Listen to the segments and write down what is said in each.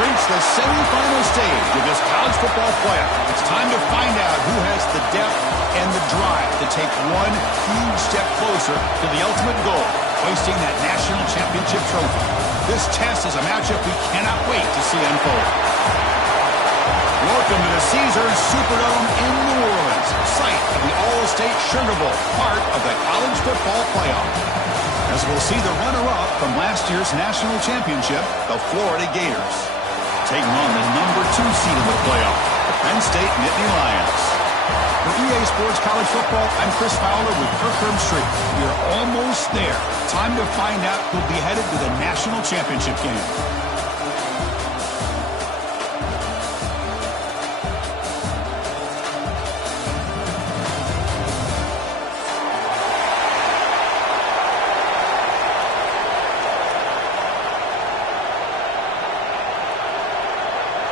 reached the semifinal stage of this college football playoff. It's time to find out who has the depth and the drive to take one huge step closer to the ultimate goal, hoisting that national championship trophy. This test is a matchup we cannot wait to see unfold. Welcome to the Caesars Superdome in New Orleans, site of the All-State Sugar Bowl, part of the college football playoff. As we'll see the runner-up from last year's national championship, the Florida Gators, taking on the number 2 seed in the playoff, the Penn State Nittany Lions. For EA Sports College Football, I'm Chris Fowler with Kirk Herbstreit. We're almost there. Time to find out who'll be headed to the national championship game.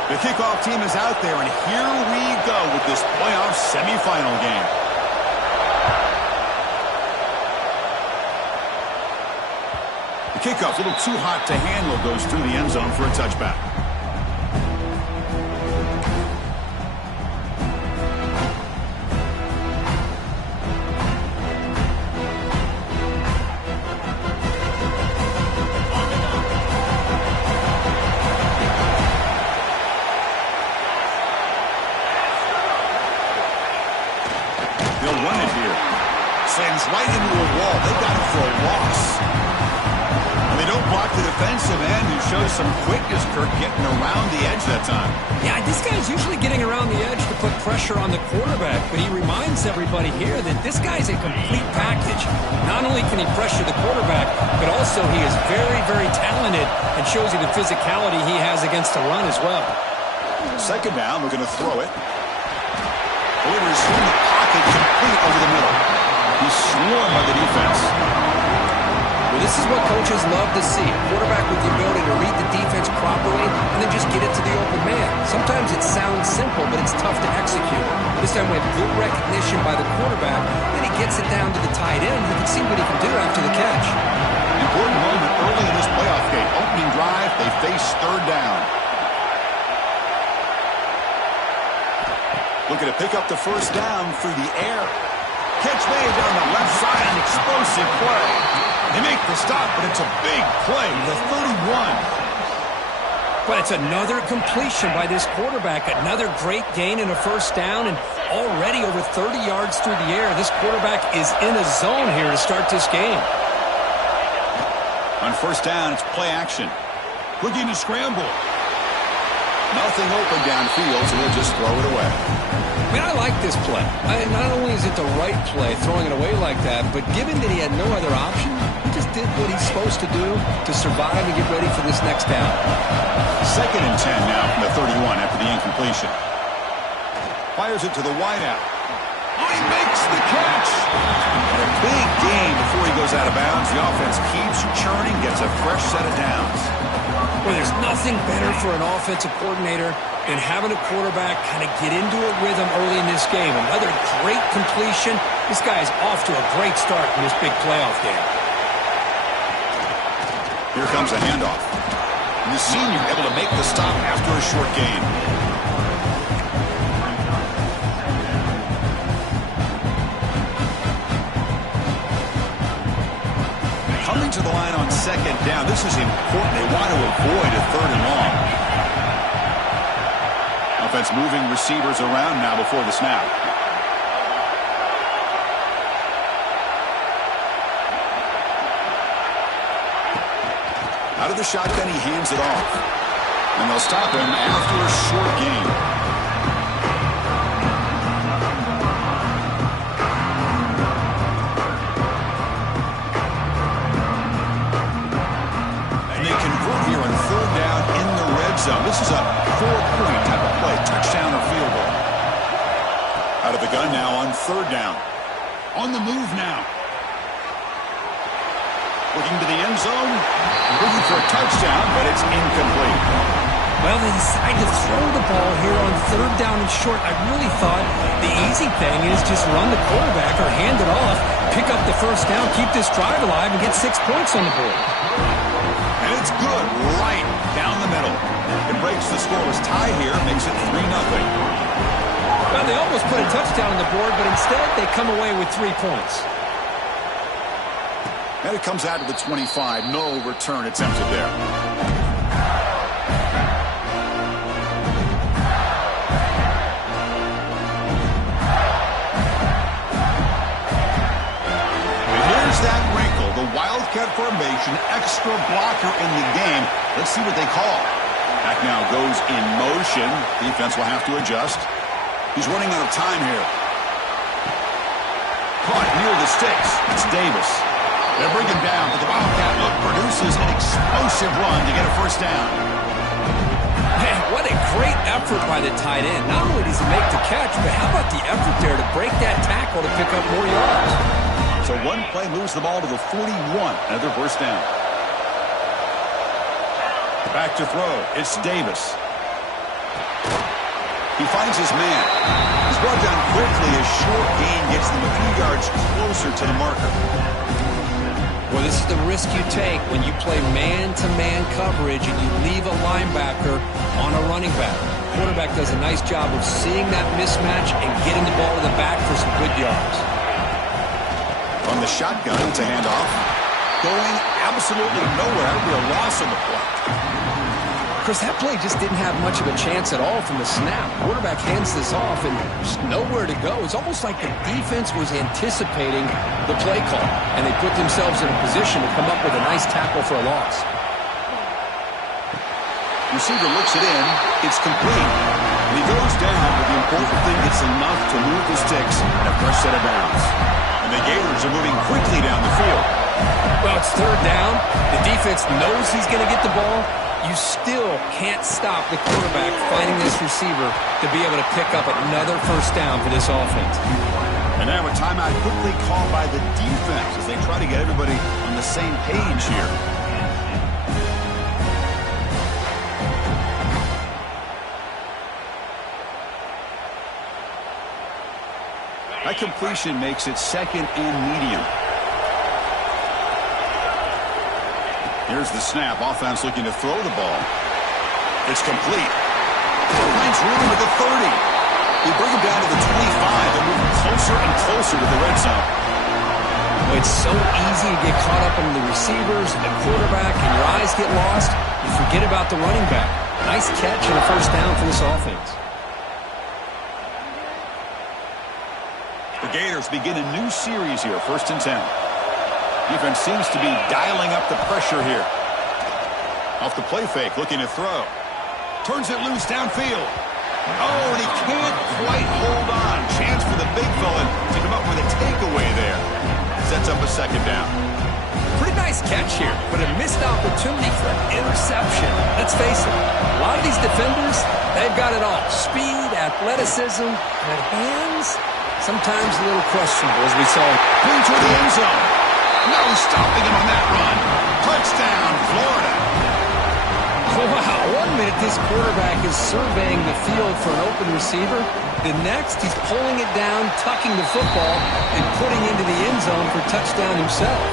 The kickoff team is out there, and here we go with this playoff semifinal game. The kickoff's a little too hot to handle, goes through the end zone for a touchback. Sends right into a wall. They got it for a loss. And they don't block the defensive end, who shows some quickness, Kirk, getting around the edge that time. Yeah, this guy's usually getting around the edge to put pressure on the quarterback, but he reminds everybody here that this guy's a complete package. Not only can he pressure the quarterback, but also he is very, very talented and shows you the physicality he has against the run as well. Second down, we're going to throw it. Delivers in the pocket, complete over the middle. He's swarmed by the defense. Well, this is what coaches love to see. A quarterback with the ability to read the defense properly and then just get it to the open man. Sometimes it sounds simple, but it's tough to execute. This time we have good recognition by the quarterback. Then he gets it down to the tight end. You can see what he can do after the catch. Important moment early in this playoff game. Opening drive, they face third down. Looking to pick up the first down through the air. Catch made down the left side, an explosive play. They make the stop, but it's a big play, the 31. But it's another completion by this quarterback. Another great gain in a first down, and already over 30 yards through the air. This quarterback is in a zone here to start this game. On first down, it's play action. Looking to scramble. Nothing open downfield, so they'll just throw it away. I mean, I like this play. Not only is it the right play, throwing it away like that, but given that he had no other option, he just did what he's supposed to do to survive and get ready for this next down. Second and 10 now from the 31 after the incompletion. Fires it to the wideout. Oh, he makes the catch! And a big gain before he goes out of bounds. The offense keeps churning, gets a fresh set of downs. Well, there's nothing better for an offensive coordinator than having a quarterback kind of get into a rhythm early in this game. Another great completion. This guy is off to a great start in this big playoff game. Here comes a handoff. And the senior able to make the stop after a short gain. Coming to the line on second down. This is important. They want to avoid a third and long. Offense moving receivers around now before the snap. Out of the shotgun, he hands it off. And they'll stop him after a short gain. Zone. This is a 4-point type of play, touchdown or field goal. Out of the gun now on third down. On the move now. Looking to the end zone. Looking for a touchdown, but it's incomplete. Well, they decide to throw the ball here on third down and short. I really thought the easy thing is just run the quarterback or hand it off, pick up the first down, keep this drive alive, and get 6 points on the board. And it's good right down the middle. It breaks the scoreless tie here, makes it 3-0. Well, they almost put a touchdown on the board, but instead they come away with 3 points. And it comes out to the 25. No return attempted there. That wrinkle, the Wildcat formation, extra blocker in the game. Let's see what they call. Back now goes in motion. Defense will have to adjust. He's running out of time here. Caught near the sticks. It's Davis. They're bringing down, but the Wildcat look produces an explosive run to get a first down. Man, what a great effort by the tight end. Not only does he make the catch, but how about the effort there to break that tackle to pick up more yards? So one play moves the ball to the 41. Another first down. Back to throw. It's Davis. He finds his man. He's brought down quickly. A short gain gets them a few yards closer to the marker. Well, this is the risk you take when you play man-to-man coverage and you leave a linebacker on a running back. The quarterback does a nice job of seeing that mismatch and getting the ball to the back for some good yards. From the shotgun to handoff. Going absolutely nowhere. It'll be a loss on the play. Chris, that play just didn't have much of a chance at all from the snap. The quarterback hands this off and there's nowhere to go. It's almost like the defense was anticipating the play call, and they put themselves in a position to come up with a nice tackle for a loss. Receiver looks it in. It's complete. And he goes down, but the important thing, it's enough to move the sticks and a fresh set of downs. And the Gators are moving quickly down the field. Well, it's third down. The defense knows he's going to get the ball. You still can't stop the quarterback finding this receiver to be able to pick up another first down for this offense. And now a timeout quickly called by the defense as they try to get everybody on the same page here. That completion makes it second and medium. Here's the snap. Offense looking to throw the ball. It's complete. Finds room at the 30. They bring him down to the 25. They're moving closer and closer to the red zone. It's so easy to get caught up in the receivers and the quarterback, and your eyes get lost. You forget about the running back. Nice catch and a first down for this offense. The Gators begin a new series here, 1st and 10. Defense seems to be dialing up the pressure here. Off the play fake, looking to throw. Turns it loose downfield. Oh, and he can't quite hold on. Chance for the big fella to come up with a takeaway there. Sets up a second down. Pretty nice catch here, but a missed opportunity for an interception. Let's face it, a lot of these defenders, they've got it all. Speed, athleticism, but hands, sometimes a little questionable, as we saw. Into the end zone. No stopping him on that run. Touchdown, Florida. Wow, 1 minute this quarterback is surveying the field for an open receiver. The next, he's pulling it down, tucking the football, and putting into the end zone for touchdown himself.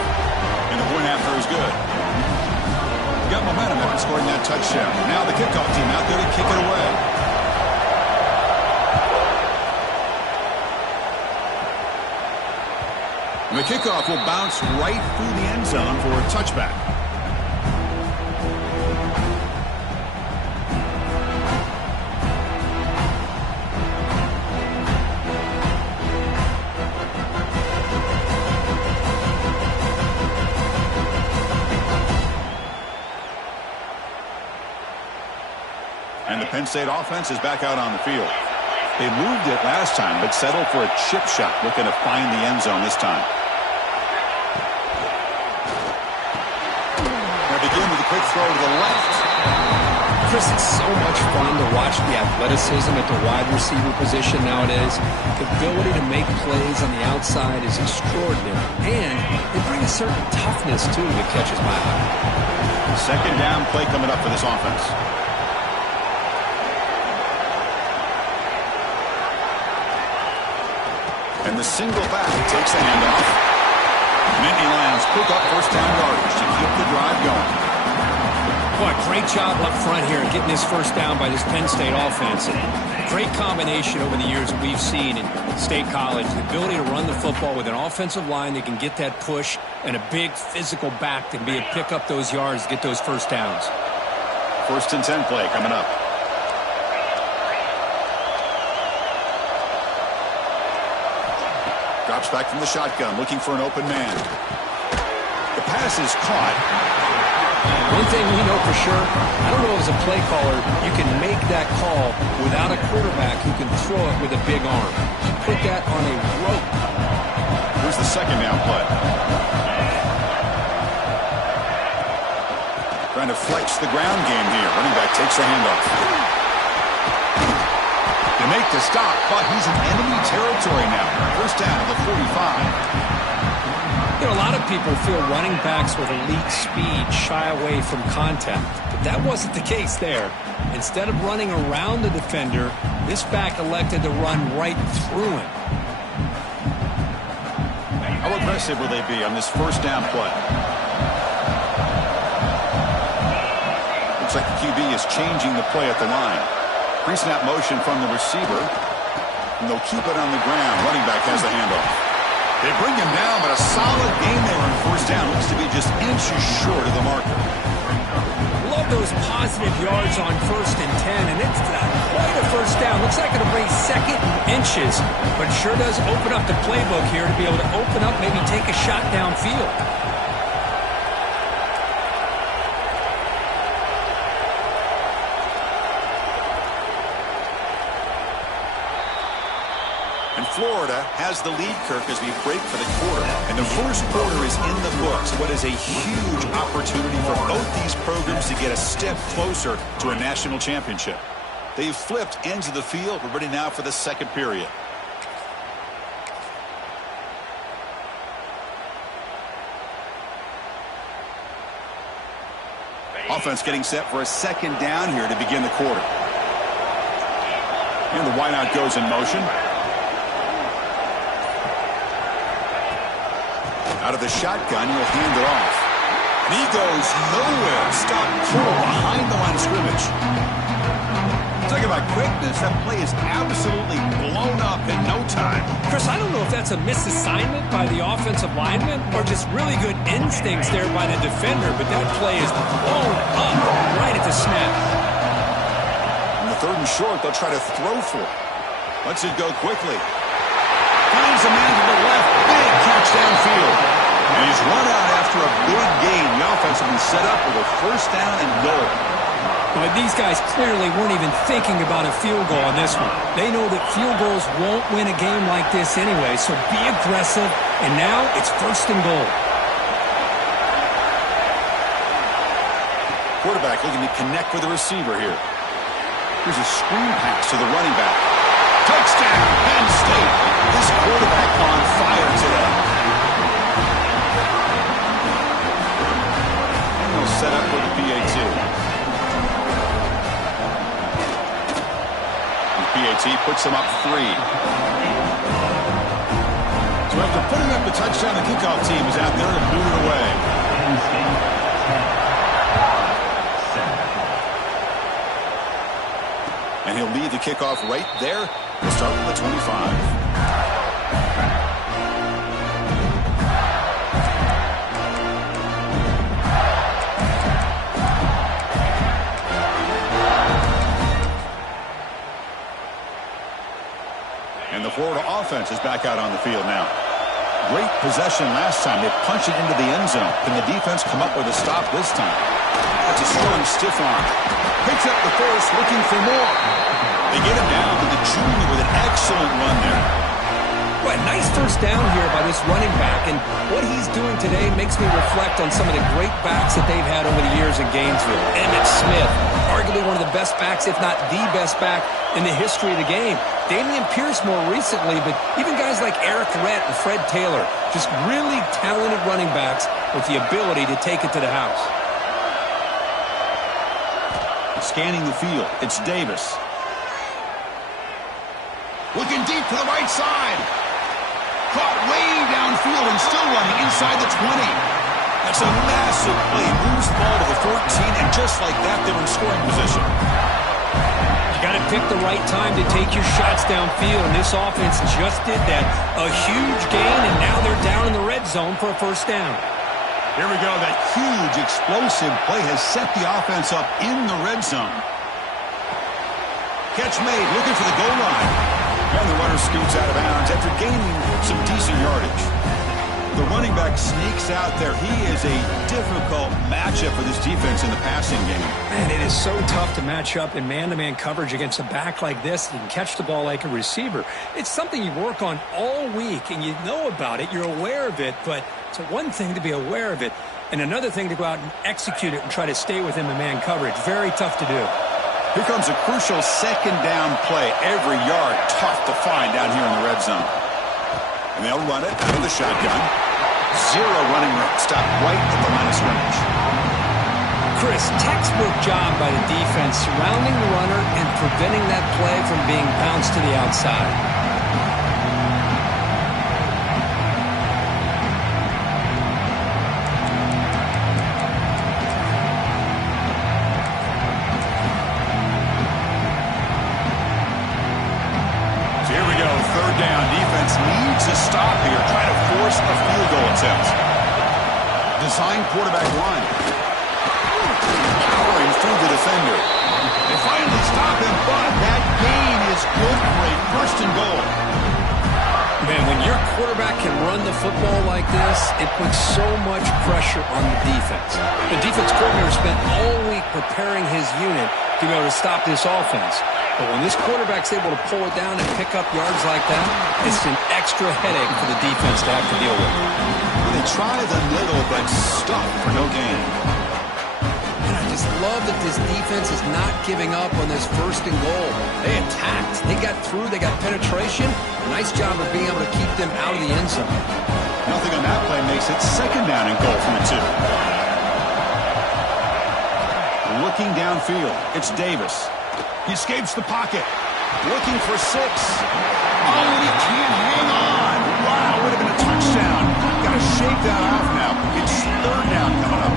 And the point after is good. Got momentum after scoring that touchdown. Now the kickoff team out there to kick it away. And the kickoff will bounce right through the end zone for a touchback. And the Penn State offense is back out on the field. They moved it last time, but settled for a chip shot, looking to find the end zone this time. They begin with a quick throw to the left. Chris, it's so much fun to watch the athleticism at the wide receiver position nowadays. The ability to make plays on the outside is extraordinary, and they bring a certain toughness, too, that catches my eye. Second down play coming up for this offense. And the single back takes the handoff. Nittany Lions pick up first down yardage to keep the drive going. Boy, great job up front here getting this first down by this Penn State offense. And great combination over the years that we've seen in State College. The ability to run the football with an offensive line that can get that push and a big physical back to be able to pick up those yards to get those first downs. 1st and 10 play coming up. Drops back from the shotgun, looking for an open man. The pass is caught. One thing we know for sure, I don't know as a play caller, you can make that call without a quarterback who can throw it with a big arm. Put that on a rope. Here's the 2nd down play. Trying to flex the ground game here. Running back takes the handoff. They make the stop, but he's in enemy territory now. 1st down to the 45. You know, a lot of people feel running backs with elite speed shy away from contact, but that wasn't the case there. Instead of running around the defender, this back elected to run right through him. How aggressive will they be on this 1st down play? Looks like the QB is changing the play at the line. Pre-snap motion from the receiver, and they'll keep it on the ground. Running back has the handoff. They bring him down, but a solid game there on 1st down. Looks to be just inches short of the marker. Love those positive yards on 1st and 10, and it's not quite a 1st down. Looks like it'll bring 2nd and inches, but sure does open up the playbook here to be able to open up, maybe take a shot downfield. Florida has the lead, Kirk, as we break for the quarter. And the 1st quarter is in the books. What is a huge opportunity for both these programs to get a step closer to a national championship. They've flipped ends of the field. We're ready now for the 2nd period. Offense getting set for a 2nd down here to begin the quarter. And the wideout goes in motion. Out of the shotgun, he'll hand it off. And he goes nowhere. Stopped cold behind the line of scrimmage. Talk about quickness. That play is absolutely blown up in no time. Chris, I don't know if that's a misassignment by the offensive lineman or just really good instincts there by the defender, but that play is blown up right at the snap. On the 3rd and short, they'll try to throw for it. Lets it go quickly. Finds a man to the left. Big catch downfield. And he's run out after a big gain. The offense will be set up with a 1st down and goal. But these guys clearly weren't even thinking about a field goal on this one. They know that field goals won't win a game like this anyway, so be aggressive. And now it's 1st and goal. Quarterback looking to connect with the receiver here. Here's a screen pass to the running back. Touchdown, Penn State. This quarterback on fire today. And they'll set up with a PAT. The PAT puts them up 3. So after putting up the touchdown, the kickoff team is out there to boot it away. And he'll lead the kickoff right there. We'll start with the 25. And the Florida offense is back out on the field now. Great possession last time. They punched it into the end zone. Can the defense come up with a stop this time? That's a strong stiff arm. Picks up the first, looking for more. They get him down to the junior with an excellent run there. Well, nice 1st down here by this running back, and what he's doing today makes me reflect on some of the great backs that they've had over the years in Gainesville. Emmitt Smith, arguably one of the best backs, if not the best back in the history of the game. Dameon Pierce more recently, but even guys like Eric Rhett and Fred Taylor, just really talented running backs with the ability to take it to the house. Scanning the field, it's Davis. Looking deep to the right side. Caught way downfield and still running inside the 20. That's a massive play. Moves the ball to the 14, and just like that, they're in scoring position. You got to pick the right time to take your shots downfield, and this offense just did that. A huge gain, and now they're down in the red zone for a first down. Here we go. That huge, explosive play has set the offense up in the red zone. Catch made, looking for the goal line. And the runner scoots out of bounds after gaining some decent yardage. The running back sneaks out there. He is a difficult matchup for this defense in the passing game. Man, it is so tough to match up in man-to-man coverage against a back like this. You can catch the ball like a receiver. It's something you work on all week, and you know about it. You're aware of it, but it's one thing to be aware of it, and another thing to go out and execute it and try to stay within the man coverage. Very tough to do. Here comes a crucial second down play. Every yard tough to find down here in the red zone. And they'll run it out of the shotgun. Zero running room. Stop right at the line of scrimmage. Chris, textbook job by the defense surrounding the runner and preventing that play from being bounced to the outside. Needs a stop here, trying to force a field goal attempt. Design quarterback run. Powering through the defender. They finally stop him, but that gain is good for a first and goal. Man, when your quarterback can run the football like this, it puts so much pressure on the defense. The defense coordinator spent all week preparing his unit to be able to stop this offense. But when this quarterback's able to pull it down and pick up yards like that, it's an extra headache for the defense to have to deal with. They try the middle, but stop for no gain. And I just love that this defense is not giving up on this first and goal. They attacked. They got through. They got penetration. A nice job of being able to keep them out of the end zone. Nothing on that play makes it second down and goal from the 2. Looking downfield, it's Davis. He escapes the pocket. Looking for 6. Oh, he can't hang on. Wow, would have been a touchdown. Got to shake that off now. It's third down coming up.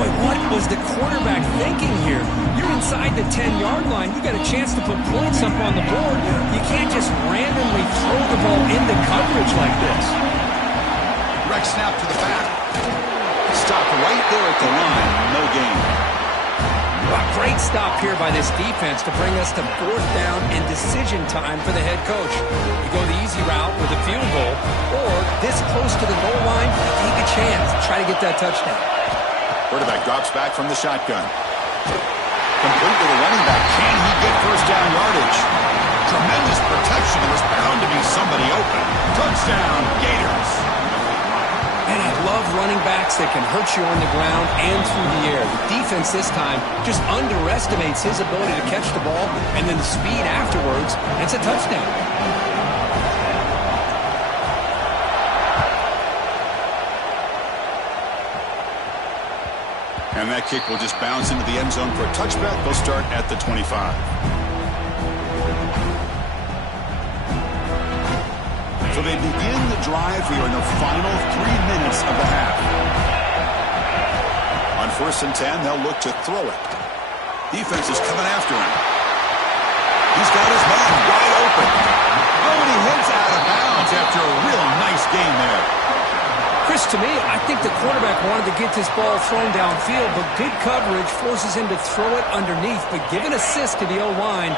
Boy, what was the quarterback thinking here? You're inside the 10-yard line. You got a chance to put points up on the board. You can't just randomly throw the ball into coverage like this. Direct snap to the back. Stopped right there at the line. No gain. A great stop here by this defense to bring us to fourth down and decision time for the head coach. You go the easy route with a field goal, or this close to the goal line, take a chance to try to get that touchdown. Quarterback drops back from the shotgun. Complete with a running back. Can he get first down yardage? Tremendous protection. There's bound to be somebody open. Touchdown, Gators. And I love running backs that can hurt you on the ground and through the air. The defense this time just underestimates his ability to catch the ball, and then the speed afterwards, it's a touchdown. And that kick will just bounce into the end zone for a touchback. They'll start at the 25. So they begin the drive here in the final 3 minutes of the half. On 1st and 10, they'll look to throw it. Defense is coming after him. He's got his man wide open. Oh, and he heads out of bounds after a real nice game there. Chris, to me, I think the quarterback wanted to get this ball thrown downfield, but good coverage forces him to throw it underneath. But give an assist to the O-line,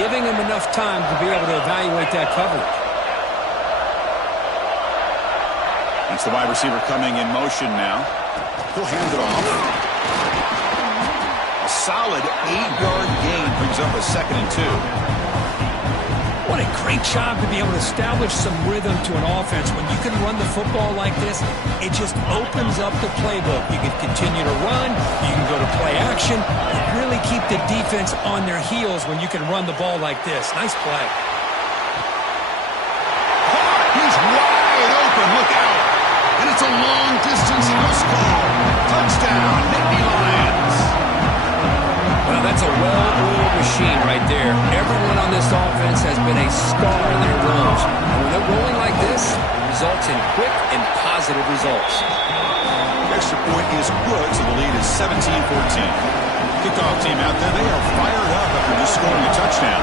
giving him enough time to be able to evaluate that coverage. That's the wide receiver coming in motion now. He'll hand it off. A solid 8-yard gain brings up a 2nd and 2. What a great job to be able to establish some rhythm to an offense. When you can run the football like this, it just opens up the playbook. You can continue to run. You can go to play action. And really keep the defense on their heels when you can run the ball like this. Nice play. He's wide open. Look out. And it's a long-distance house call. Touchdown, Nittany Lions. Well, that's a well-oiled machine right there. Everyone on this offense has been a star in their roles. And when they're rolling like this, it results in quick and positive results. Extra point is good, so the lead is 17-14. Kickoff team out there, they are fired up after just scoring a touchdown.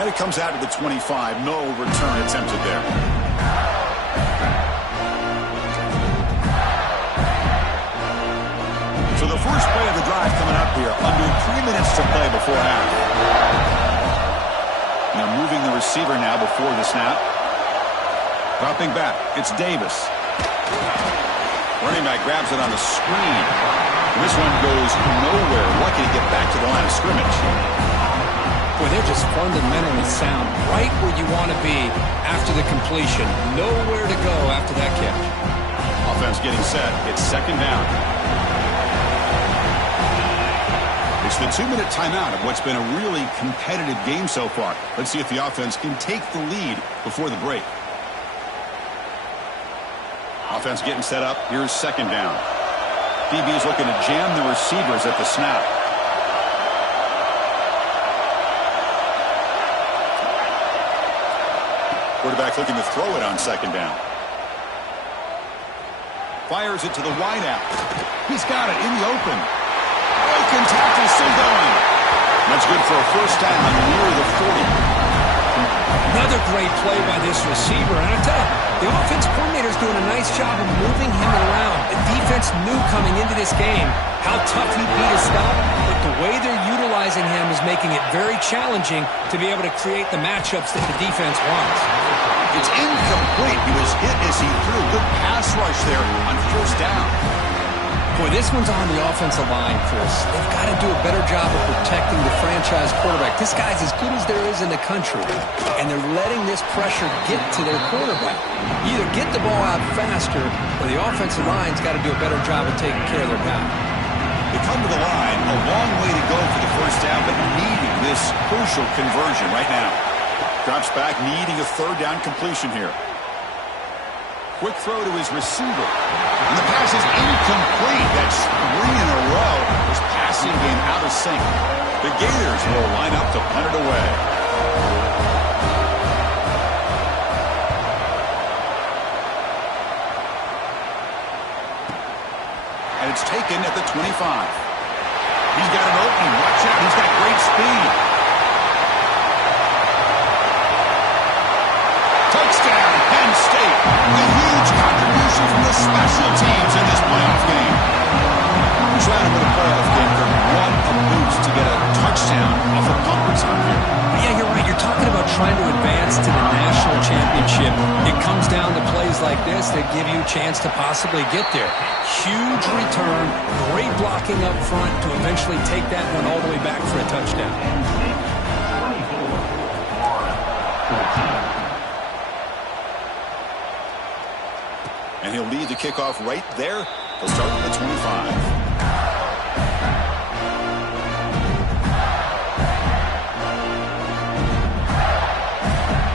And it comes out to the 25. No return attempted there. So the first play of the drive coming up here. Under 3 minutes to play before half. Now moving the receiver now before the snap. Dropping back. It's Davis. Running back grabs it on the screen. And this one goes nowhere. Lucky to get back to the line of scrimmage. Boy, they're just fundamentally sound. Right where you want to be after the completion. Nowhere to go after that catch. Offense getting set. It's second down. It's the 2-minute timeout of what's been a really competitive game so far. Let's see if the offense can take the lead before the break. Offense getting set up. Here's second down. DB's looking to jam the receivers at the snap. Quarterback looking to throw it on second down. Fires it to the wideout. He's got it in the open. Broken tackle, still going. That's good for a first down near the 40. Another great play by this receiver. And I tell you, the offense coordinator's doing a nice job of moving him around. The defense knew coming into this game how tough he'd be to stop, but the way they're utilizing him is making it very challenging to be able to create the matchups that the defense wants. It's incomplete. He was hit as he threw. Good pass rush there on first down. Boy, this one's on the offensive line, Chris. They've got to do a better job of protecting the franchise quarterback. This guy's as good as there is in the country, and they're letting this pressure get to their quarterback. Either get the ball out faster, or the offensive line's got to do a better job of taking care of their guy. They come to the line, a long way to go for the first down, but needing this crucial conversion right now. Drops back, needing a third down completion here. Quick throw to his receiver. And the pass is incomplete. That's 3 in a row. His passing game out of sync. The Gators will line up to punt it away. And it's taken at the 25. He's got an opening. Watch out. He's got great speed. Touchdown, Penn State. A huge contribution from the special teams in this playoff game. Trying to win a playoff game for one a boost to get a touchdown off a punt return here. Yeah, you're right. You're talking about trying to advance to the national championship. It comes down to plays like this that give you a chance to possibly get there. Huge return, great blocking up front to eventually take that one all the way back for a touchdown. And he'll lead the kickoff right there. He'll start with the 25.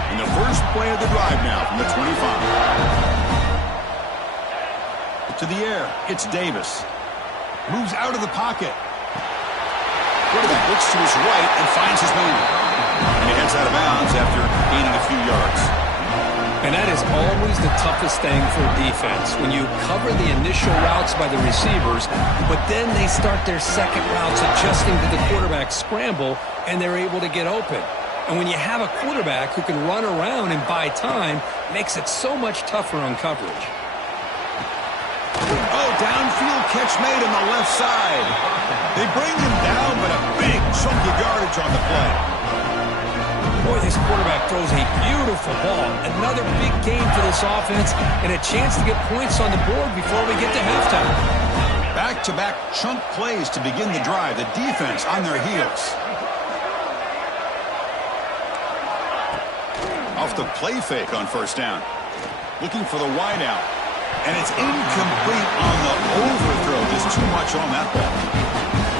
And the first play of the drive now from the 25. To the air, it's Davis. Moves out of the pocket. Quarterback looks to his right and finds his man. And he heads out of bounds after gaining a few yards. And that is always the toughest thing for a defense, when you cover the initial routes by the receivers, but then they start their second routes adjusting to the quarterback's scramble, and they're able to get open. And when you have a quarterback who can run around and buy time, it makes it so much tougher on coverage. Oh, downfield catch made on the left side. They bring him down, but a big chunk of yardage on the play. Boy, this quarterback throws a beautiful ball. Another big game for this offense and a chance to get points on the board before we get to halftime. Back-to-back chunk plays to begin the drive. The defense on their heels. Off the play fake on first down. Looking for the wideout. And it's incomplete on the overthrow. Just too much on that ball.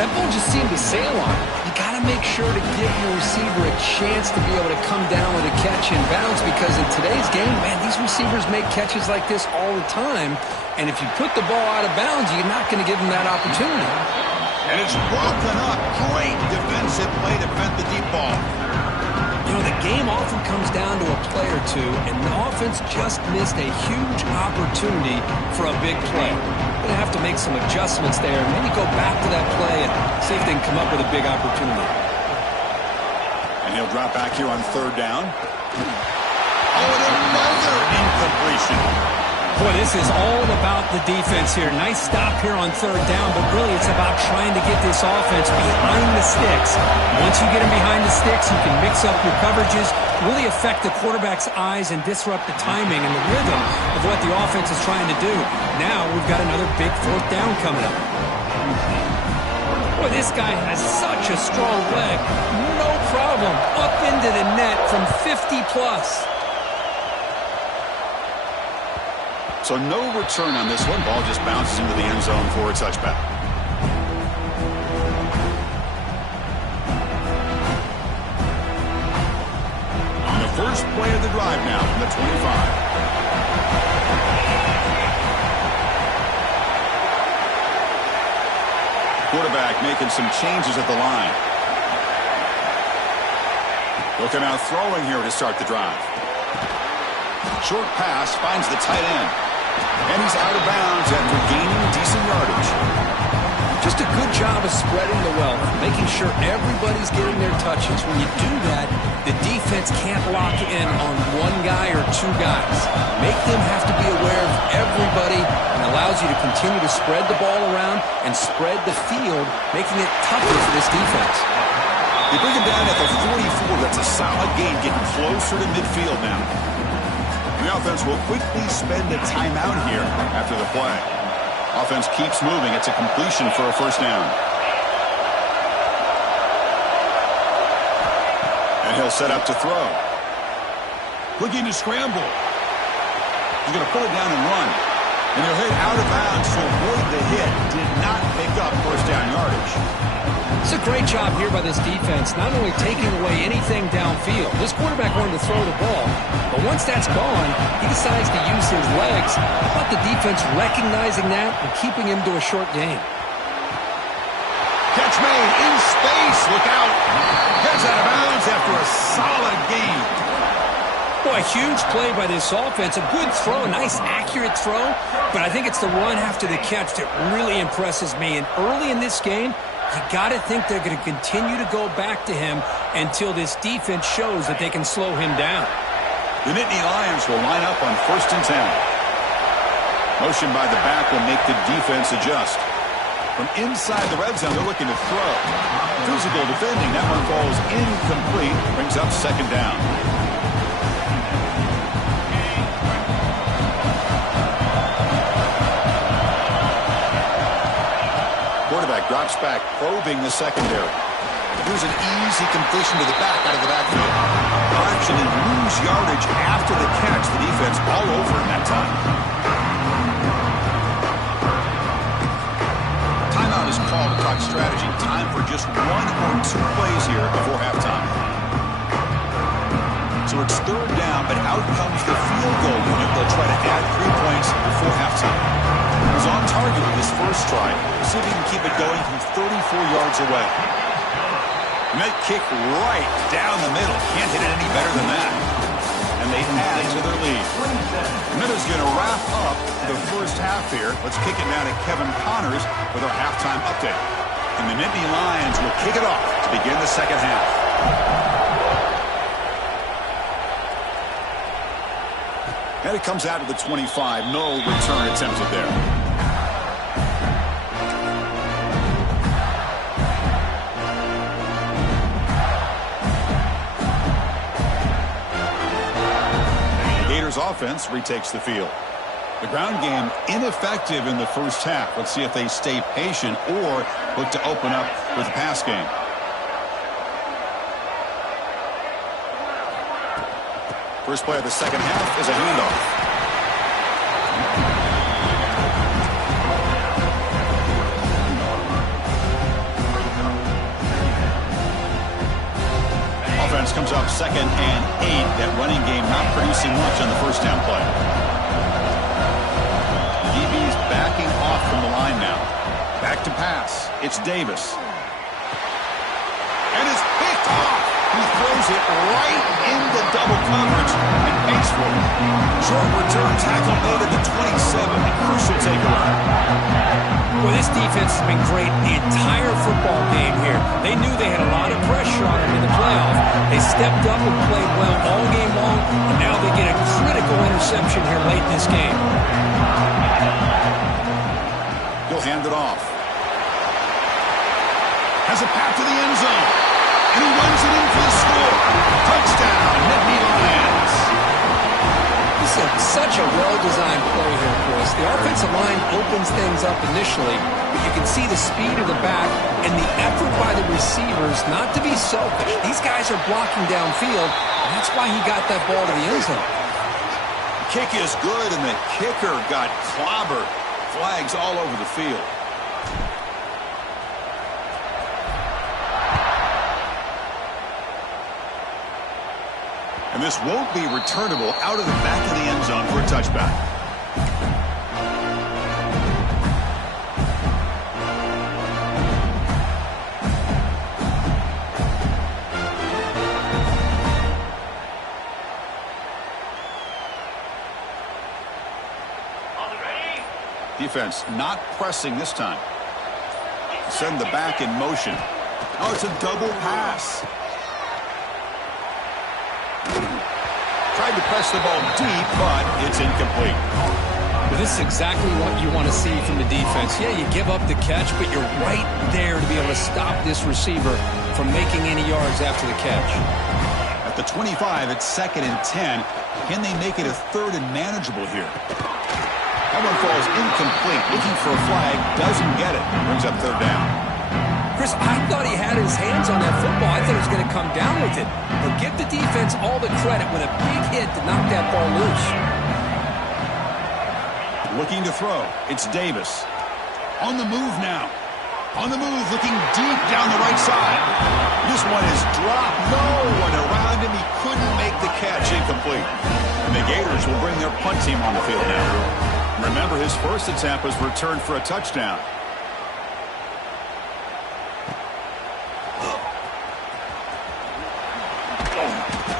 That ball just seemed to sail on it. You got to make sure to give your receiver a chance to be able to come down with a catch and bounce, because in today's game, man, these receivers make catches like this all the time. And if you put the ball out of bounds, you're not going to give them that opportunity. And it's broken up. Great defensive play to prevent the deep ball. You know, the game often comes down to a play or two, and the offense just missed a huge opportunity for a big play. Going to have to make some adjustments there, and maybe go back to that play and see if they can come up with a big opportunity. And he'll drop back here on third down. Oh, and another incompletion. Boy, this is all about the defense here. Nice stop here on third down, but really it's about trying to get this offense behind the sticks. Once you get them behind the sticks, you can mix up your coverages, really affect the quarterback's eyes and disrupt the timing and the rhythm of what the offense is trying to do. Now we've got another big fourth down coming up. Boy, this guy has such a strong leg. No problem. Up into the net from 50 plus. So no return on this one. Ball just bounces into the end zone for a touchback. On the first play of the drive now from the 25. Quarterback making some changes at the line. He'll come out throwing here to start the drive. Short pass finds the tight end. And he's out of bounds after gaining decent yardage. Just a good job of spreading the wealth, making sure everybody's getting their touches. When you do that, the defense can't lock in on one guy or two guys. Make them have to be aware of everybody, and allows you to continue to spread the ball around and spread the field, making it tougher for this defense. They bring him down at the 44. That's a solid gain, getting closer to midfield now. The offense will quickly spend a timeout here after the play. Offense keeps moving. It's a completion for a first down. And he'll set up to throw. Looking to scramble. He's going to pull it down and run. And he'll hit out of bounds to avoid the hit. Did not pick up first down yardage. It's a great job here by this defense, not only taking away anything downfield. This quarterback wanted to throw the ball, but once that's gone, he decides to use his legs. How about the defense recognizing that and keeping him to a short gain? Catch made in space. Look out. Gets out of bounds after a solid gain. Boy, a huge play by this offense. A good throw, a nice accurate throw, but I think it's the run after the catch that really impresses me. And early in this game, you got to think they're going to continue to go back to him until this defense shows that they can slow him down. The Nittany Lions will line up on 1st and 10. Motion by the back will make the defense adjust. From inside the red zone, they're looking to throw. Physical defending. That one falls incomplete. Brings up second down. Quarterback drops back, probing the secondary. Here's an easy completion to the back out of the backfield. Dodge and lose yardage after the catch. The defense all over him that time. Timeout is called to talk strategy. Time for just one or two plays here before halftime. So it's third down, but out comes the field goal unit. They'll try to add 3 points before halftime. He was on target with his first try. We'll see if he can keep it going from 34 yards away. And that kick right down the middle. Can't hit it any better than that. And they add to their lead. Minnesota going to wrap up the first half here. Let's kick it now to Kevin Connors with our halftime update. And the Nittany Lions will kick it off to begin the second half. And it comes out of the 25. No return attempted there. The Gators offense retakes the field. The ground game ineffective in the first half. Let's see if they stay patient or look to open up with the pass game. First play of the second half is a handoff. Offense comes up 2nd and 8. That running game not producing much on the first down play. DB's backing off from the line now. Back to pass. It's Davis. And it's picked off. He throws throws it right into double coverage and pays for it. Short return tackle made at the 27. A crucial takeaway. Well, this defense has been great the entire football game here. They knew they had a lot of pressure on them in the playoff. They stepped up and played well all game long, and now they get a critical interception here late in this game. He'll hand it off. Has a path to the end zone. And he runs it in for the score. Touchdown, Nittany Lions. This is such a well-designed play here, Chris. The offensive line opens things up initially, but you can see the speed of the back and the effort by the receivers not to be selfish. These guys are blocking downfield, and that's why he got that ball to the end zone. Kick is good, and the kicker got clobbered. Flags all over the field. And this won't be returnable out of the back of the end zone for a touchback. Defense not pressing this time. Send the back in motion. Oh, it's a double pass. Tried to press the ball deep, but it's incomplete. But this is exactly what you want to see from the defense. Yeah, you give up the catch, but you're right there to be able to stop this receiver from making any yards after the catch. At the 25, it's 2nd and 10. Can they make it a 3rd and manageable here? That one falls incomplete. Looking for a flag, doesn't get it. Brings up 3rd down. Chris, I thought he had his hands on that football. I thought he was going to come down with it. But give the defense all the credit with a big hit to knock that ball loose. Looking to throw. It's Davis. On the move now. On the move, looking deep down the right side. This one is dropped. No one around him. He couldn't make the catch. Incomplete. And the Gators will bring their punt team on the field now. Remember, his first attempt was returned for a touchdown.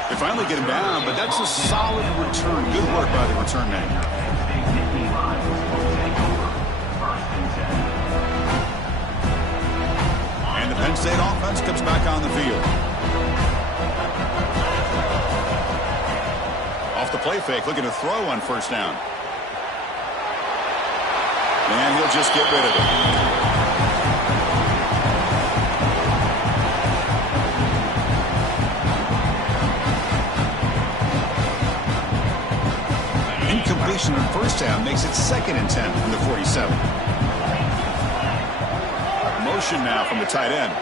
They finally get him down, but that's a solid return. Good work by the return man. And the Penn State offense comes back on the field. Off the play fake, looking to throw on 1st down. And he'll just get rid of it. Incompletion on 1st down makes it 2nd and 10 from the 47. Motion now from the tight end.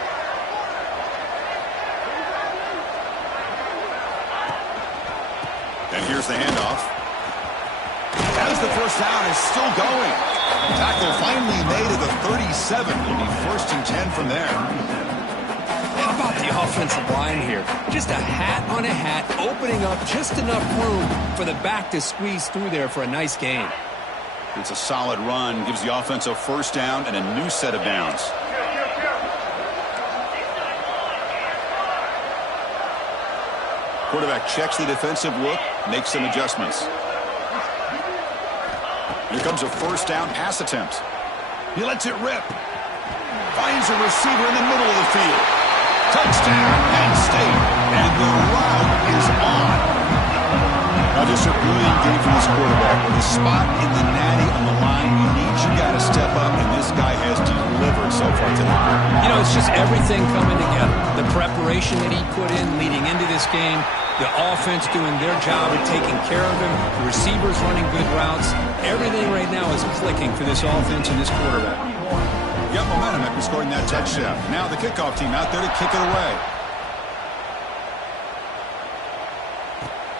And here's the handoff. As the 1st down is still going. Tackle finally made at the 37. It'll be 1st and 10 from there. How about the offensive line here? Just a hat on a hat, opening up just enough room for the back to squeeze through there for a nice gain. It's a solid run. Gives the offense a 1st down and a new set of downs. Quarterback checks the defensive look, makes some adjustments. Here comes a 1st down pass attempt. He lets it rip. Finds a receiver in the middle of the field. Touchdown, Penn State. And the route is on. Now just a brilliant game from this quarterback. With a spot in the natty on the line, you need your guy to step up, and this guy has delivered so far tonight. You know, it's just everything coming together. The preparation that he put in leading into this game, the offense doing their job of taking care of him, the receivers running good routes. Everything right now is clicking for this offense and this quarterback. Got momentum after scoring that touchdown. Now the kickoff team out there to kick it away.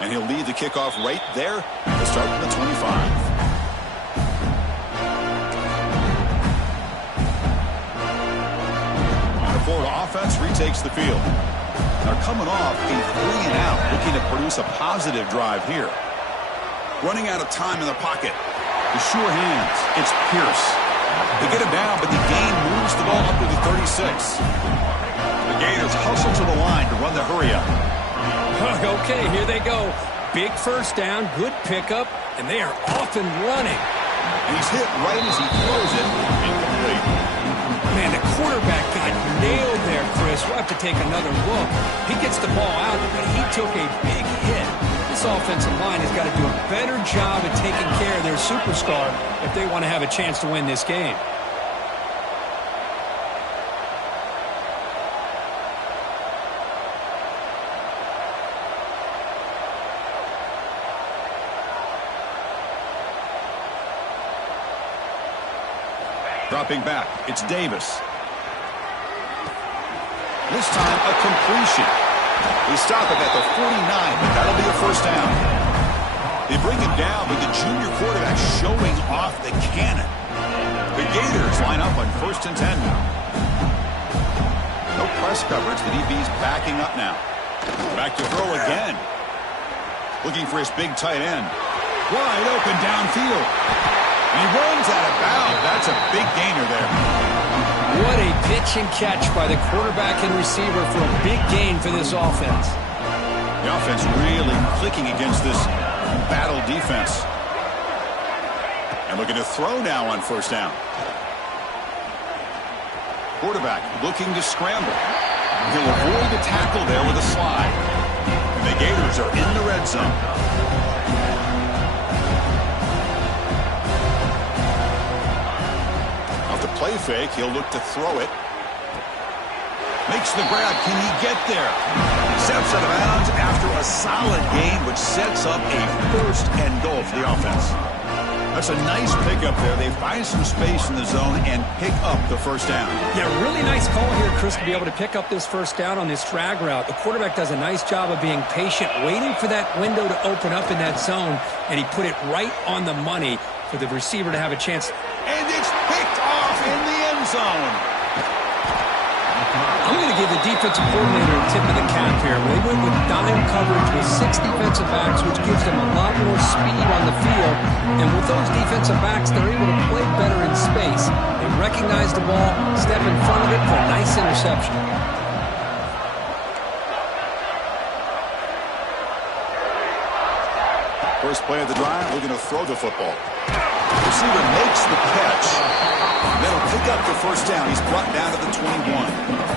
And he'll lead the kickoff right there. He'll start from the 25. The Florida offense retakes the field. They're coming off a 3-and-out, looking to produce a positive drive here. Running out of time in the pocket. The sure hands. It's Pierce. They get him down, but the gain moves the ball up to the 36. The Gators hustle to the line to run the hurry up. Okay, here they go. Big first down, good pickup, and they are off and running. And he's hit right as he throws it. Incomplete. Man, the quarterback got nailed there, Chris. We'll have to take another look. He gets the ball out, but he took a big hit. This offensive line has got to do a better job at taking care of their superstar if they want to have a chance to win this game. Dropping back, it's Davis. This time, a completion. They stop him at the 49, but that'll be a first down. They bring him down with the junior quarterback showing off the cannon. The Gators line up on 1st and 10 now. No press coverage. The DB's backing up now. Back to throw again. Looking for his big tight end. Wide open downfield. He runs out of bounds. That's a big gainer there. What a pitch and catch by the quarterback and receiver for a big gain for this offense. The offense really clicking against this battle defense. And looking to throw now on 1st down. Quarterback looking to scramble. He'll avoid the tackle there with a slide. And the Gators are in the red zone. Play fake, he'll look to throw it. Makes the grab, can he get there? Steps out of bounds after a solid gain, which sets up a 1st and goal for the offense. That's a nice pickup there. They find some space in the zone and pick up the 1st down. Yeah, really nice call here, Chris, to be able to pick up this 1st down on this drag route. The quarterback does a nice job of being patient, waiting for that window to open up in that zone, and he put it right on the money for the receiver to have a chance. And it's picked off in the end zone. I'm going to give the defensive coordinator a tip of the cap here. They went with dime coverage with 6 defensive backs, which gives them a lot more speed on the field. And with those defensive backs, they're able to play better in space. They recognize the ball, step in front of it for a nice interception. First play of the drive, looking to throw the football. The receiver makes the catch. That'll pick up the 1st down. He's brought down to the 21.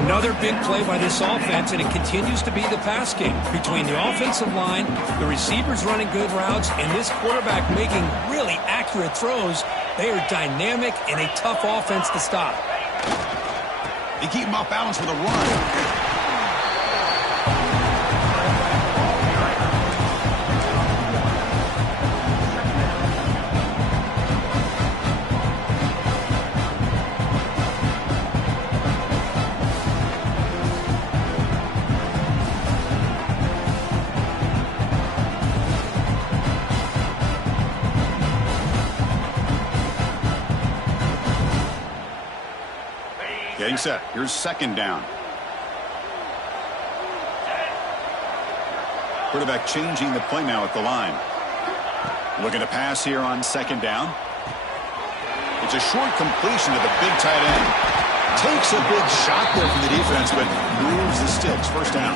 Another big play by this offense, and it continues to be the pass game between the offensive line, the receivers running good routes, and this quarterback making really accurate throws. They are dynamic and a tough offense to stop. They keep him off balance with a run. Getting set. Here's 2nd down. Quarterback changing the play now at the line. Looking to pass here on 2nd down. It's a short completion to the big tight end. Takes a big shot there from the defense, but moves the sticks. 1st down.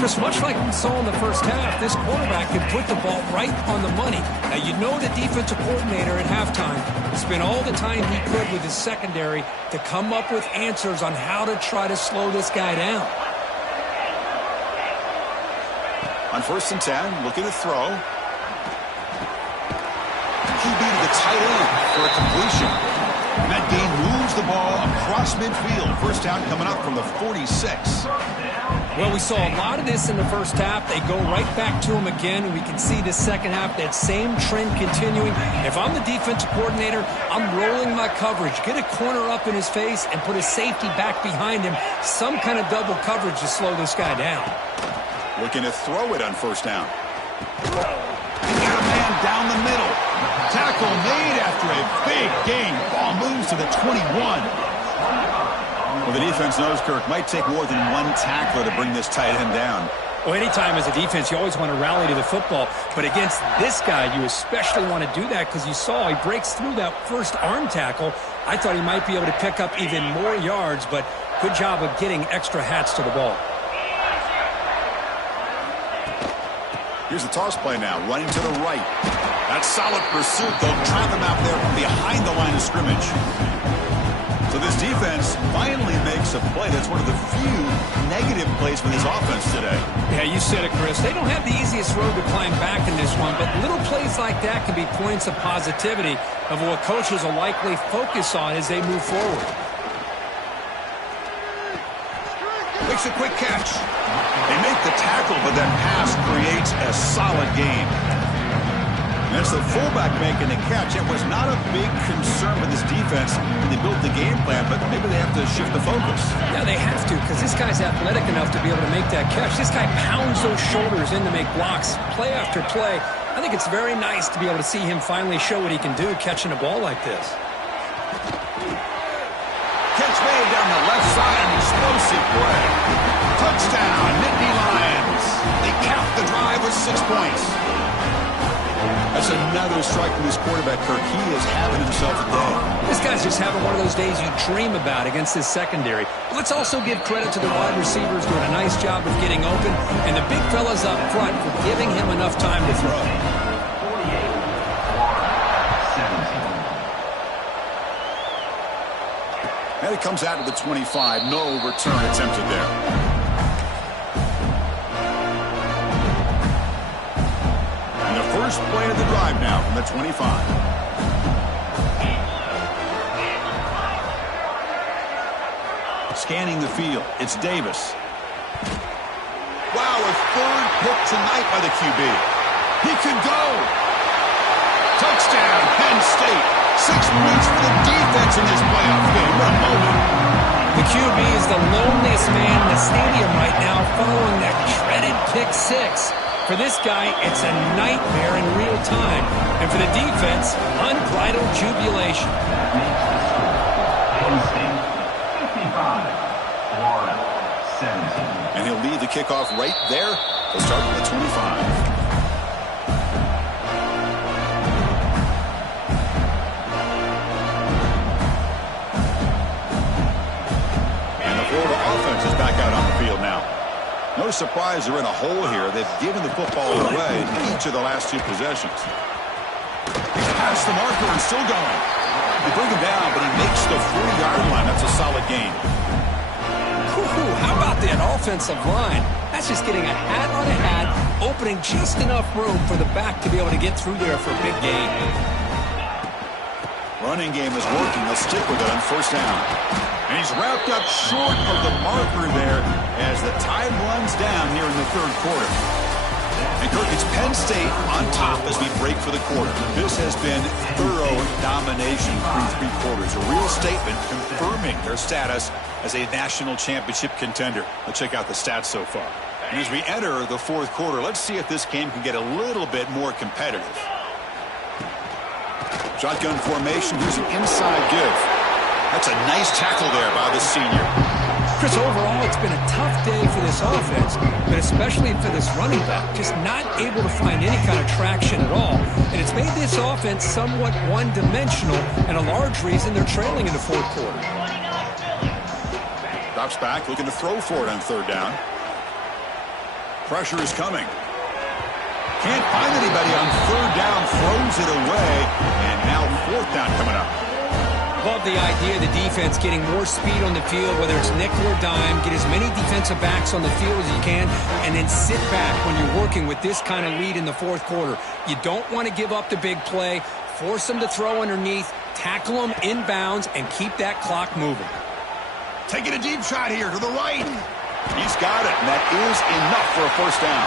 Just much like we saw in the 1st half, this quarterback can put the ball right on the money. Now, you know the defensive coordinator at halftime spent all the time he could with his secondary to come up with answers on how to try to slow this guy down. On 1st and 10, looking to throw. QB to the tight end for a completion. And that gain moves the ball across midfield. 1st down coming up from the 46. Well, we saw a lot of this in the 1st half. They go right back to him again, and we can see this 2nd half, that same trend continuing. If I'm the defensive coordinator, I'm rolling my coverage. Get a corner up in his face and put a safety back behind him. Some kind of double coverage to slow this guy down. Looking to throw it on 1st down. He got a man down the middle. Tackle made after a big gain. Ball moves to the 21. Well, the defense knows, Kirk, might take more than one tackler to bring this tight end down. Well, anytime as a defense, you always want to rally to the football. But against this guy, you especially want to do that because you saw he breaks through that first arm tackle. I thought he might be able to pick up even more yards, but good job of getting extra hats to the ball. Here's the toss play now, running to the right. That's solid pursuit. They'll trap him out there from behind the line of scrimmage. So this defense finally makes a play. That's one of the few negative plays for this offense today. Yeah, you said it, Chris. They don't have the easiest road to climb back in this one, but little plays like that can be points of positivity of what coaches will likely focus on as they move forward. Makes a quick catch. They make the tackle, but that pass creates a solid gain. That's the fullback making the catch. It was not a big concern for this defense when they built the game plan, but maybe they have to shift the focus. Yeah, they have to, because this guy's athletic enough to be able to make that catch. This guy pounds those shoulders in to make blocks play after play. I think it's very nice to be able to see him finally show what he can do catching a ball like this. Catch made down the left side, an explosive play. Touchdown, Nittany Lions. They cap the drive with 6 points. That's another strike from this quarterback, Kirk. He is having himself a day. This guy's just having one of those days you dream about against this secondary. But let's also give credit to the wide receivers doing a nice job of getting open, and the big fellas up front for giving him enough time to throw. And it comes out to the 25. No return attempted there. First play of the drive now from the 25. Scanning the field, it's Davis. Wow, a third pick tonight by the QB. He could go. Touchdown, Penn State. 6 points for the defense in this playoff game. What a moment. The QB is the loneliest man in the stadium right now following that dreaded pick 6. For this guy, it's a nightmare in real time. And for the defense, unbridled jubilation. And he'll lead the kickoff right there. He'll start with the 25. And the Florida offense is back out on the field now. No surprise they're in a hole here. They've given the football away in each of the last 2 possessions. He's past the marker and still going. They bring him down, but he makes the 40-yard line. That's a solid gain. How about that offensive line? That's just getting a hat on a hat, opening just enough room for the back to be able to get through there for a big gain. Running game is working. They'll stick with it on first down. And he's wrapped up short of the marker there as the time runs down here in the third quarter. And Kirk, it's Penn State on top as we break for the quarter. This has been thorough domination through 3 quarters. A real statement confirming their status as a national championship contender. Let's check out the stats so far. And as we enter the fourth quarter, let's see if this game can get a little bit more competitive. Shotgun formation. Here's an inside give. That's a nice tackle there by the senior. Chris, overall, it's been a tough day for this offense, but especially for this running back. Just not able to find any kind of traction at all. And it's made this offense somewhat one-dimensional, and a large reason they're trailing in the fourth quarter. Drops back, looking to throw for it on third down. Pressure is coming. Can't find anybody on third down, throws it away, and now fourth down coming up. Love the idea of the defense getting more speed on the field, whether it's nickel or dime, get as many defensive backs on the field as you can, and then sit back when you're working with this kind of lead in the fourth quarter. You don't want to give up the big play, force them to throw underneath, tackle them inbounds, and keep that clock moving. Taking a deep shot here to the right. He's got it, and that is enough for a first down.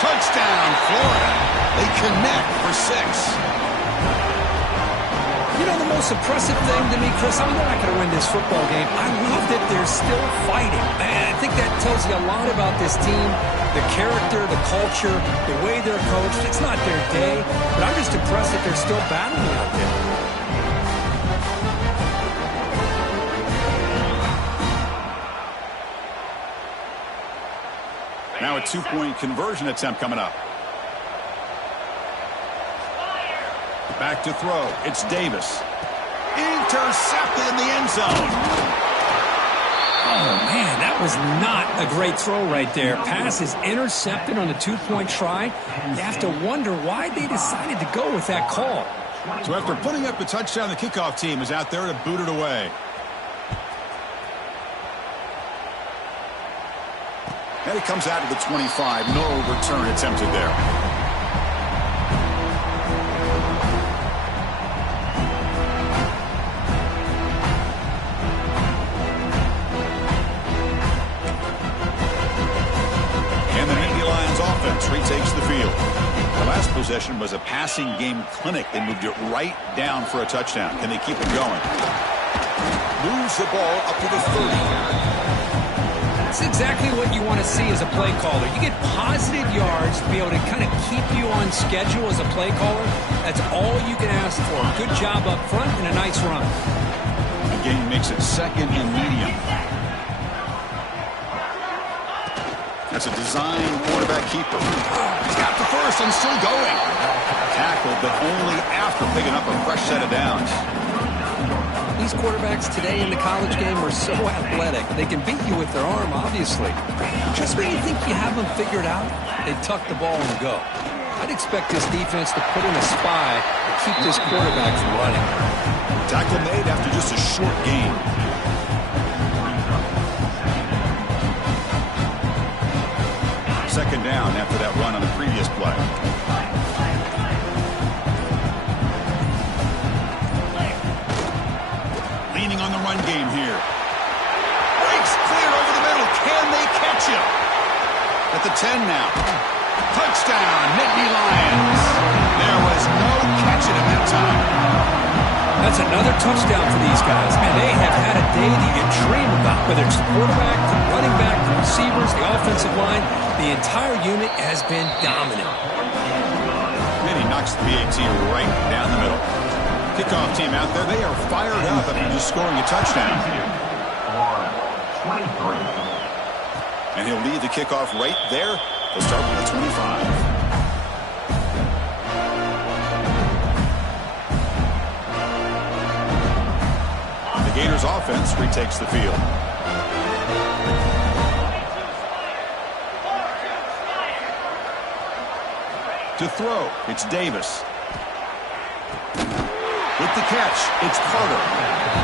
Touchdown, Florida. They connect for 6. You know, the most impressive thing to me, Chris, I mean, they're not going to win this football game. I love that they're still fighting. And I think that tells you a lot about this team, the character, the culture, the way they're coached. It's not their day, but I'm just impressed that they're still battling out there. Now a 2-point conversion attempt coming up. Back to throw. It's Davis. Intercepted in the end zone. man, that was not a great throw right there. Pass is intercepted on the two-point try. You have to wonder why they decided to go with that call. So after putting up the touchdown, the kickoff team is out there to boot it away. And it comes out to the 25. No return attempted there. And the Nittany Lions offense retakes the field. The last possession was a passing game clinic. They moved it right down for a touchdown. Can they keep it going? Moves the ball up to the 30. That's exactly what you want to see as a play caller. You get positive yards to be able to kind of keep you on schedule as a play caller. That's all you can ask for. Good job up front and a nice run. The game makes it second and medium. That's a design quarterback keeper. He's got the first and still going. Tackled, but only after picking up a fresh set of downs. These quarterbacks today in the college game are so athletic. They can beat you with their arm, obviously. Just when you think you have them figured out, they tuck the ball and go. I'd expect this defense to put in a spy to keep this quarterback from running. Tackle made after just a short gain. Second down after that run on the previous play. Leaning on the run game here. Breaks cleared over the middle. Can they catch him? At the 10 now. Touchdown, Nittany Lions. There was no catching him that time. That's another touchdown for these guys. Man, they have had a day that you dream about, whether it's the quarterback, the running back, the receivers, the offensive line. The entire unit has been dominant. And he knocks the PAT right down the middle. Kickoff team out there, they are fired up after just scoring a touchdown. And he'll lead the kickoff right there. They'll start with the 25. The Gators offense retakes the field. To throw, it's Davis. With the catch, it's Carter.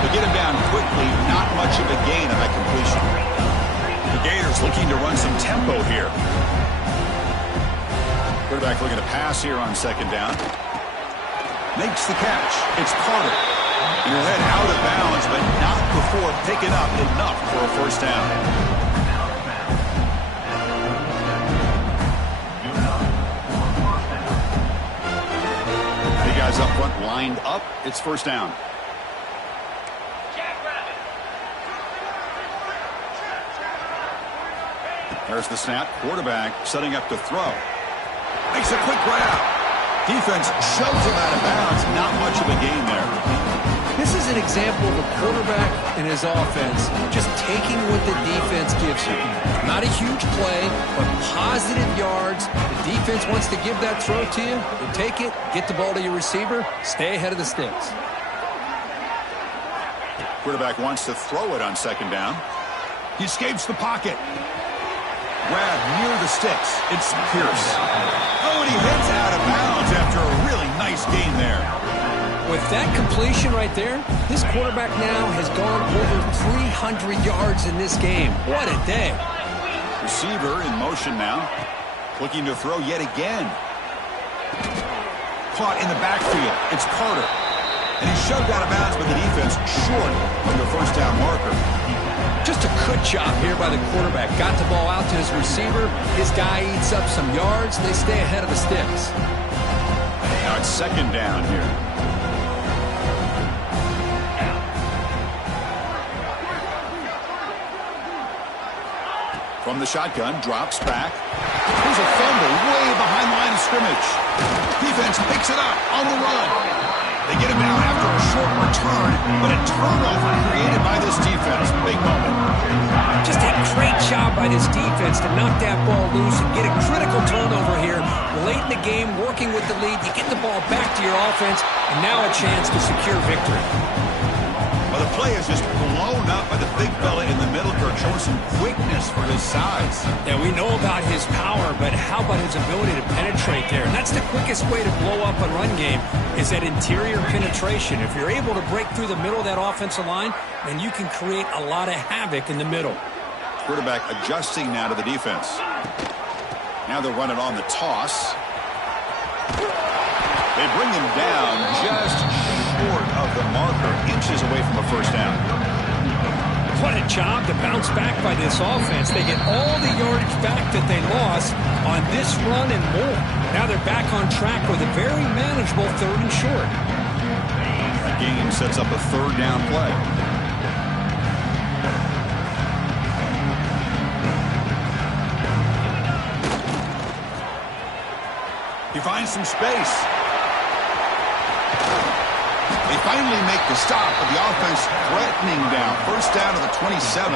They get him down quickly, not much of a gain on that completion. The Gators looking to run some tempo here. Quarterback looking to pass here on second down. Makes the catch. It's Carter. And he'll head out of bounds, but not before picking up enough for a first down. Guys up front lined up. It's first down. There's the snap. Quarterback setting up to throw. Makes a quick grab. Defense shoves him out of bounds. Not much of a gain there. This is an example of a quarterback and his offense just taking what the defense gives you. Not a huge play, but positive yards. The defense wants to give that throw to you. You take it, get the ball to your receiver, stay ahead of the sticks. Quarterback wants to throw it on second down. He escapes the pocket. Grab near the sticks. It's Pierce. Oh, and he heads out of bounds after a really nice gain there. With that completion right there, this quarterback now has gone over 300 yards in this game. What a day. Receiver in motion now. Looking to throw yet again. Caught in the backfield. It's Carter. And he's shoved out of bounds by the defense short of the first down marker. Just a good job here by the quarterback. Got the ball out to his receiver. His guy eats up some yards. They stay ahead of the sticks. Now it's second down here. From the shotgun, drops back. There's a fumble way behind the line of scrimmage. Defense picks it up on the run. They get him down after a short return, but a turnover created by this defense. Big moment. Just a great job by this defense to knock that ball loose and get a critical turnover here. Late in the game, working with the lead, you get the ball back to your offense, and now a chance to secure victory. Well, the play is just blown up by the big fella in the middle. Kirk showing some quickness for his size. Yeah, we know about his power, but how about his ability to penetrate there? And that's the quickest way to blow up a run game, is that interior penetration. If you're able to break through the middle of that offensive line, then you can create a lot of havoc in the middle. Quarterback adjusting now to the defense. Now they'll run it on the toss. They bring him down just short of the marker, inches away from a first down. What a job to bounce back by this offense. They get all the yardage back that they lost on this run and more. Now they're back on track with a very manageable 3rd and short. That game sets up a 3rd down play. He finds some space. They finally make the stop, but the offense threatening down. First down to the 27.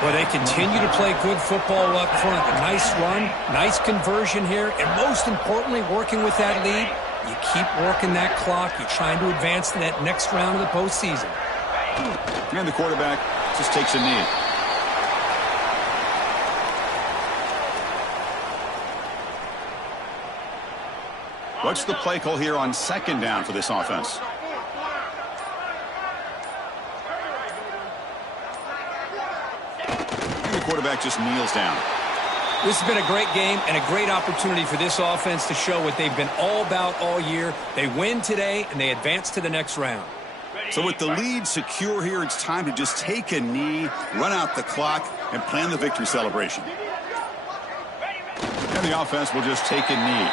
Well, they continue to play good football up front. A nice run, nice conversion here, and most importantly, working with that lead. You keep working that clock. You're trying to advance to that next round of the postseason. And the quarterback just takes a knee. What's the play call here on 2nd down for this offense? And the quarterback just kneels down. This has been a great game and a great opportunity for this offense to show what they've been all about all year. They win today, and they advance to the next round. So with the lead secure here, it's time to just take a knee, run out the clock, and plan the victory celebration. And the offense will just take a knee.